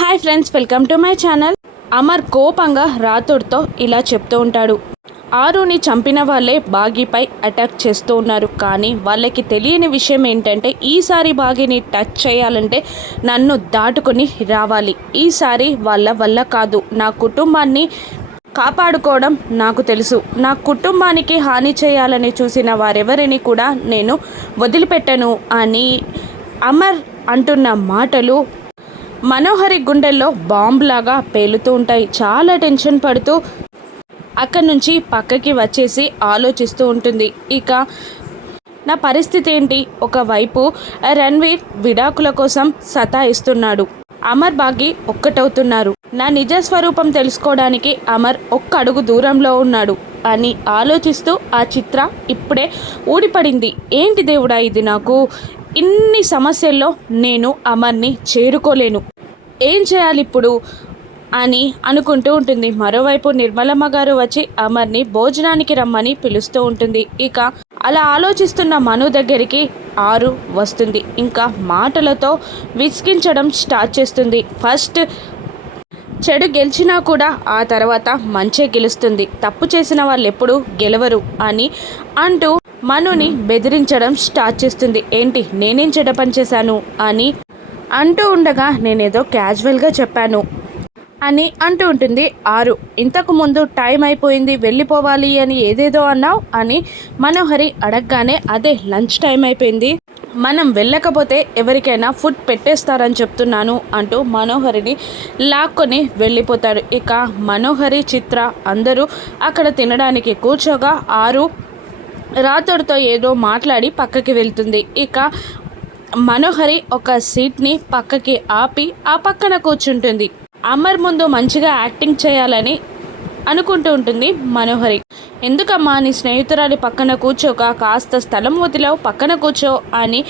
Hi friends, welcome to my channel. Amar కోపంగా రాథోడ్తో ఇలా చెప్తూ ఉంటాడు. ఆరుని చంపిన వాళ్ళే బాగీపై అటాక్ చేస్తూ ఉన్నారు. కానీ వాళ్ళకి తెలియని విషయం ఏంటంటే ఈసారి బాగీని టచ్ చేయాలంటే నన్ను దాటుకొని రావాలి. ఈసారి వాళ్ళ వల్ల కాదు. నా కుటుంబాన్ని కాపాడుకోవడం నాకు తెలుసు. నా కుటుంబానికి హాని చేయాలని చూసిన వారెవరిని కూడా నేను వదిలిపెట్టను అని అమర్ అంటున్న మాటలు మనోహరి గుండెల్లో బాంబులాగా పేలుతూ ఉంటాయి. చాలా టెన్షన్ పడుతూ అక్కడి నుంచి పక్కకి వచ్చేసి ఆలోచిస్తూ ఉంటుంది. ఇక నా పరిస్థితి ఏంటి? ఒకవైపు రణ్వీర్ విడాకుల కోసం సతాయిస్తున్నాడు. అమర్ బాగి ఒక్కటవుతున్నారు. నా నిజ స్వరూపం తెలుసుకోవడానికి అమర్ ఒక్క అడుగు దూరంలో ఉన్నాడు అని ఆలోచిస్తూ ఆ చిత్ర ఇప్పుడే ఊడిపడింది. ఏంటి దేవుడా ఇది? నాకు ఇన్ని సమస్యల్లో నేను అమర్ని చేరుకోలేను. ఏం చేయాలి ఇప్పుడు అని అనుకుంటూ ఉంటుంది. మరోవైపు నిర్మలమ్మ గారు వచ్చి అమర్ని భోజనానికి రమ్మని పిలుస్తూ ఉంటుంది. ఇక అలా ఆలోచిస్తున్న మను దగ్గరికి ఆరు వస్తుంది. ఇంకా మాటలతో విసిగించడం స్టార్ట్ చేస్తుంది. ఫస్ట్ చెడు గెలిచినా కూడా ఆ తర్వాత మంచే గెలుస్తుంది. తప్పు చేసిన వాళ్ళు ఎప్పుడు గెలవరు అని అంటూ మనుని బెదిరించడం స్టార్ట్ చేస్తుంది. ఏంటి, నేనేం చెడ్డ పని చేశాను అని అంటూ ఉండగా నేనేదో క్యాజువల్గా చెప్పాను అని అంటూ ఉంటుంది. ఆరు, ఇంతకు ముందు టైం అయిపోయింది వెళ్ళిపోవాలి అని ఏదేదో అన్నావు అని మనోహరి అడగగానే అదే లంచ్ టైం అయిపోయింది, మనం వెళ్ళకపోతే ఎవరికైనా ఫుడ్ పెట్టేస్తారని చెప్తున్నాను అంటూ మనోహరిని లాక్కొని వెళ్ళిపోతాడు. ఇక మనోహరి, చిత్ర అందరూ అక్కడ తినడానికి కూర్చోగా ఆరు రాథోడ్తో ఏదో మాట్లాడి పక్కకి వెళ్తుంది. ఇక మనోహరి ఒక సీట్ని పక్కకి ఆపి ఆ పక్కన కూర్చుంటుంది. అమర్ ముందు మంచిగా యాక్టింగ్ చేయాలని అనుకుంటూ ఉంటుంది మనోహరి. ఎందుకమ్మా నీ స్నేహితురాలి పక్కన కూర్చోక కాస్త స్థలం వదిలావు, పక్కన కూర్చో అని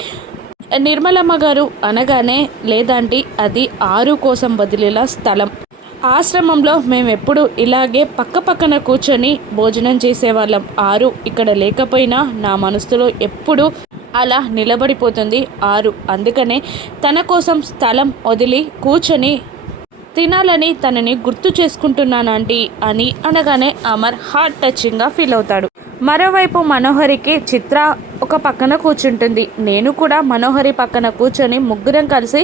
నిర్మలమ్మ గారు అనగానే, లేదంటే అది ఆరు కోసం వదిలేలా స్థలం. ఆశ్రమంలో మేమెప్పుడు ఇలాగే పక్క పక్కన కూర్చొని భోజనం చేసేవాళ్ళం. ఆరు ఇక్కడ లేకపోయినా నా మనసులో ఎప్పుడు అలా నిలబడిపోతుంది ఆరు. అందుకనే తన కోసం స్థలం వదిలి కూర్చొని తినాలని తనని గుర్తు చేసుకుంటున్నానంటీ అని అనగానే అమర్ హార్ట్ టచింగ్గా ఫీల్ అవుతాడు. మరోవైపు మనోహరికి చిత్ర ఒక పక్కన కూర్చుంటుంది. నేను కూడా మనోహరి పక్కన కూర్చొని ముగ్గురం కలిసి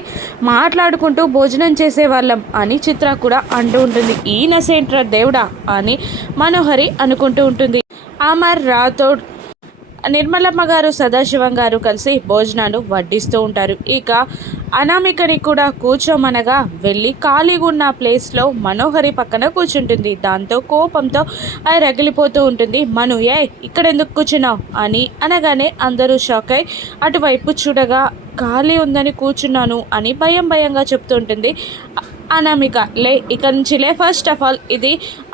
మాట్లాడుకుంటూ భోజనం చేసేవాళ్ళం అని చిత్ర కూడా అంటూ ఉంటుంది. ఈ నసేంట్రా దేవుడా అని మనోహరి అనుకుంటూ ఉంటుంది. అమర్, రాథోడ్, నిర్మలమ్మ గారు, సదాశివం గారు కలిసి భోజనాలు వడ్డిస్తూ ఉంటారు. ఇక అనామికని కూడా కూర్చోమనగా వెళ్ళి ఖాళీగా ఉన్న ప్లేస్లో మనోహరి పక్కన కూర్చుంటుంది. దాంతో కోపంతో రగిలిపోతూ ఉంటుంది. మను, ఇక్కడ ఎందుకు కూర్చున్నావు అని అనగానే అందరూ షాక్ అయి అటువైపు చూడగా ఖాళీ ఉందని కూర్చున్నాను అని భయంగా చెప్తూ ఉంటుంది అనామిక. ఇక్కడి నుంచి ఫస్ట్ ఆఫ్ ఆల్ ఇది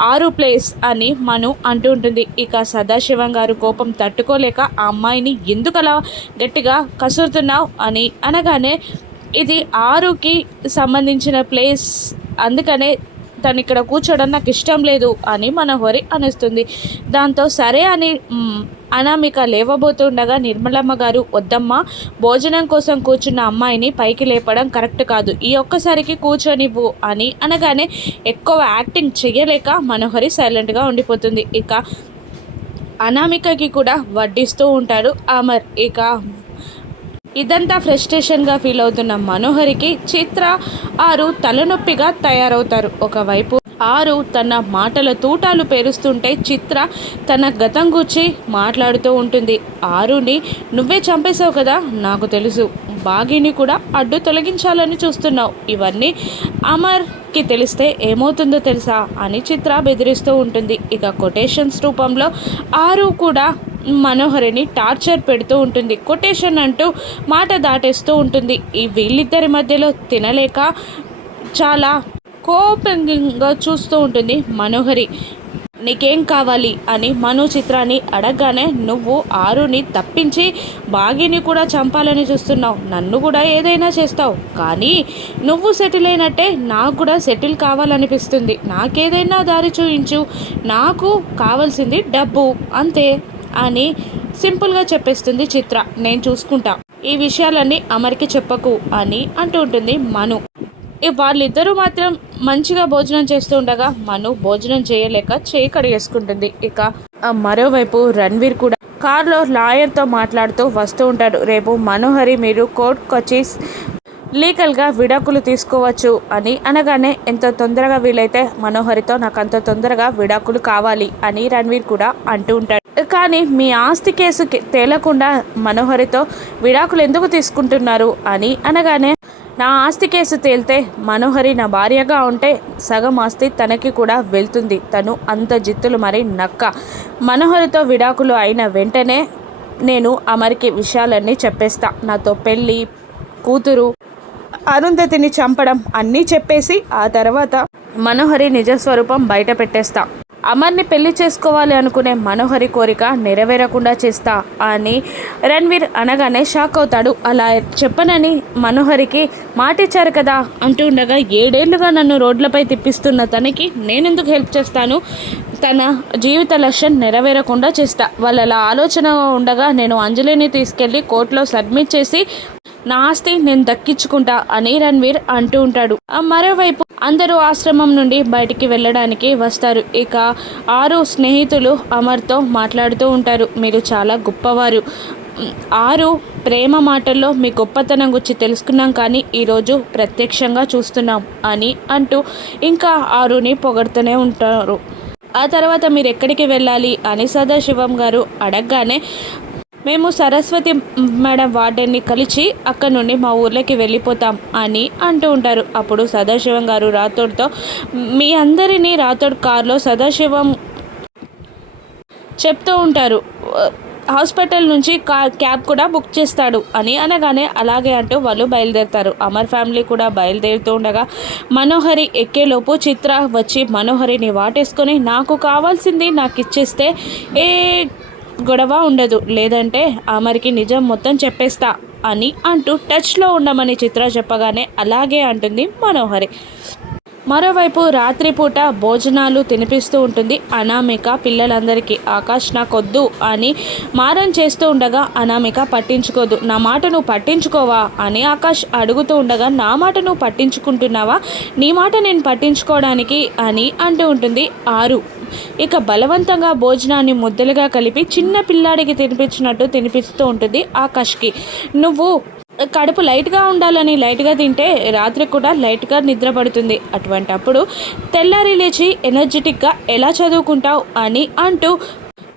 ఆరు ప్లేస్ అని మను అంటూ ఉంటుంది. ఇక సదాశివం గారు కోపం తట్టుకోలేక ఆ అమ్మాయిని ఎందుకు అలా గట్టిగా కసురుతున్నావు అని అనగానే, ఇది ఆరుకి సంబంధించిన ప్లేస్, అందుకనే తను ఇక్కడ కూర్చోవడం నాకు ఇష్టం లేదు అని మనోహరి అనేస్తుంది. దాంతో సరే అని అనామిక లేవబోతుండగా నిర్మలమ్మ గారు, వద్దమ్మా, భోజనం కోసం కూర్చున్న అమ్మాయిని పైకి లేపడం కరెక్ట్ కాదు, ఈ ఒక్కసారికి కూర్చొనివ్వు అని అనగానే ఎక్కువ యాక్టింగ్ చేయలేక మనోహరి సైలెంట్గా ఉండిపోతుంది. ఇక అనామికకి కూడా వడ్డిస్తూ ఉంటాడు అమర్. ఇక ఇదంతా ఫ్రస్ట్రేషన్గా ఫీల్ అవుతున్న మనోహరికి చిత్ర, ఆరు తలనొప్పిగా తయారవుతారు. ఒకవైపు ఆరు తన మాటల తూటాలు పేరుస్తుంటే చిత్ర తన గతం గురించి మాట్లాడుతూ ఉంటుంది. ఆరుని నువ్వే చంపేశావు కదా, నాకు తెలుసు, బాగీని కూడా అడ్డు తొలగించాలని చూస్తున్నావు, ఇవన్నీ అమర్కి తెలిస్తే ఏమవుతుందో తెలుసా అని చిత్ర బెదిరిస్తూ ఉంటుంది. ఇక కొటేషన్స్ రూపంలో ఆరు కూడా మనోహరిని టార్చర్ పెడుతూ ఉంటుంది. కొటేషన్ అంటూ మాట దాటేస్తూ ఉంటుంది. ఈ వీళ్ళిద్దరి మధ్యలో తినలేక చాలా కోపంగా చూస్తూ ఉంటుంది మనోహరి. నీకేం కావాలి అని మను చిత్రాన్ని అడగగానే, నువ్వు ఆరుని తప్పించి బాగిని కూడా చంపాలని చూస్తున్నావు, నన్ను కూడా ఏదైనా చేస్తావు, కానీ నువ్వు సెటిల్ అయినట్టే నాకు కూడా సెటిల్ కావాలనిపిస్తుంది, నాకేదైనా దారి చూయించు, నాకు కావాల్సింది డబ్బు అంతే అని సింపుల్గా చెప్పేస్తుంది చిత్ర. నేను చూసుకుంటా, ఈ విషయాలన్నీ అమర్కి చెప్పకు అని అంటూ ఉంటుంది మను. వాళ్ళిద్దరూ మాత్రం మంచిగా భోజనం చేస్తూ ఉండగా మను భోజనం చేయలేక చేయి కడిగేసుకుంటుంది. ఇక మరోవైపు రణ్వీర్ కూడా కార్లో లాయర్తో మాట్లాడుతూ వస్తూ ఉంటాడు. రేపు మనోహరి మీరు కోర్టుకు వచ్చి లీగల్గా విడాకులు తీసుకోవచ్చు అని అనగానే ఎంత తొందరగా వీలైతే మనోహరితో నాకు అంత తొందరగా విడాకులు కావాలి అని రణ్వీర్ కూడా అంటూ ఉంటాడు. కానీ మీ ఆస్తి కేసు తేలకుండా మనోహరితో విడాకులు ఎందుకు తీసుకుంటున్నారు అని అనగానే నా ఆస్తి కేసు తేలితే మనోహరి నా భార్యగా ఉంటే సగం ఆస్తి తనకి కూడా వెళ్తుంది. తను అంత జిత్తులు మరి నక్క. మనోహరితో విడాకులు అయిన వెంటనే నేను అమర్కి విషయాలన్నీ చెప్పేస్తా. నాతో పెళ్ళి, కూతురు, అరుంధతిని చంపడం అన్నీ చెప్పేసి ఆ తర్వాత మనోహరి నిజస్వరూపం బయట పెట్టేస్తా. అమర్ని పెళ్లి చేసుకోవాలి అనుకునే మనోహరి కోరిక నెరవేరకుండా చేస్తా అని రణ్వీర్ అనగానే షాక్ అవుతాడు. అలా చెప్పనని మనోహరికి మాటిచ్చారు కదా అంటూ ఉండగా 7 ఏళ్లుగా నన్ను రోడ్లపై తిప్పిస్తున్న తనకి నేనెందుకు హెల్ప్ చేస్తాను? తన జీవిత లక్ష్యం నెరవేరకుండా చేస్తా. వాళ్ళ ఆలోచన ఉండగా నేను అంజలిని తీసుకెళ్ళి కోర్టులో సబ్మిట్ చేసి నా ఆస్తి నేను దక్కించుకుంటా అని రణ్వీర్ అంటూ ఉంటాడు. మరోవైపు అందరూ ఆశ్రమం నుండి బయటికి వెళ్ళడానికి వస్తారు. ఇక 6 స్నేహితులు అమర్తో మాట్లాడుతూ ఉంటారు. మీరు చాలా గొప్పవారు. 6 ప్రేమ మాటల్లో మీ గొప్పతనం గురించి తెలుసుకున్నాం, కానీ ఈరోజు ప్రత్యక్షంగా చూస్తున్నాం అని అంటూ ఇంకా 6ని పొగడుతూనే ఉంటారు. ఆ తర్వాత మీరు ఎక్కడికి వెళ్ళాలి అని సదాశివం గారు అడగగానే మేము సరస్వతి మేడం వార్డెన్ని కలిసి అక్కడ నుండి మా ఊర్లోకి వెళ్ళిపోతాం అని అంటూ ఉంటారు. అప్పుడు సదాశివం గారు రాథోడ్తో మీ అందరినీ రాథోడ్ కార్లో సదాశివం చెప్తూ ఉంటారు. హాస్పిటల్ నుంచి క్యాబ్ కూడా బుక్ చేస్తాడు అని అనగానే అలాగే అంటూ వాళ్ళు బయలుదేరుతారు. అమర్ ఫ్యామిలీ కూడా బయలుదేరుతూ ఉండగా మనోహరి ఎక్కేలోపు చిత్ర వచ్చి మనోహరిని వాటేసుకొని నాకు కావాల్సింది నాకు ఇచ్చేస్తే ఏ గొడవ ఉండదు, లేదంటే అమర్కి నిజం మొత్తం చెప్పేస్తా అని అంటూ టచ్లో ఉండమని చిత్ర చెప్పగానే అలాగే అంటుంది మనోహరి. మరోవైపు రాత్రిపూట భోజనాలు తినిపిస్తూ ఉంటుంది అనామిక పిల్లలందరికీ. ఆకాష్ నాకొద్దు అని మారం చేస్తూ ఉండగా అనామిక పట్టించుకోదు. నా మాట నువ్వు పట్టించుకోవా అని ఆకాష్ అడుగుతూ ఉండగా నా మాట నువ్వు పట్టించుకుంటున్నావా, నీ మాట నేను పట్టించుకోవడానికి అని అంటూ ఉంటుంది 6. ఇక బలవంతంగా భోజనాన్ని ముద్దలుగా కలిపి చిన్న పిల్లాడికి తినిపించినట్టు తినిపిస్తూ ఉంటుంది ఆకాష్కి. నువ్వు కడుపు లైట్గా ఉండాలని లైట్గా తింటే రాత్రి కూడా లైట్గా నిద్ర పడుతుంది, అటువంటప్పుడు తెల్లారి లేచి ఎనర్జెటిక్గా ఎలా చదువుకుంటావు అని అంటూ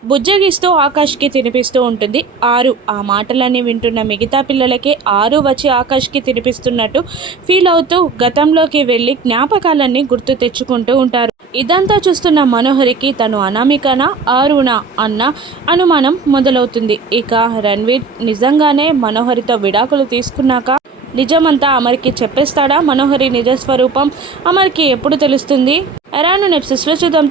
బుజ్జగిస్తూ ఆకాష్కి తినిపిస్తూ ఉంటుంది 6. ఆ మాటలన్నీ వింటున్న మిగతా పిల్లలకి 6 వచ్చి ఆకాష్కి తినిపిస్తున్నట్టు ఫీల్ అవుతూ గతంలోకి వెళ్ళి జ్ఞాపకాలన్నీ గుర్తు తెచ్చుకుంటూ ఉంటారు. ఇదంతా చూస్తున్న మనోహరికి తను అనామికనా 6నా అన్న అనుమానం మొదలవుతుంది. ఇక రణ్వీర్ నిజంగానే మనోహరితో విడాకులు తీసుకున్నాక నిజమంతా అమర్కి చెప్పేస్తాడా? మనోహరి నిజస్వరూపం అమర్కి ఎప్పుడు తెలుస్తుంది? రాను ఎపిసోడ్స్లో చూద్దాం.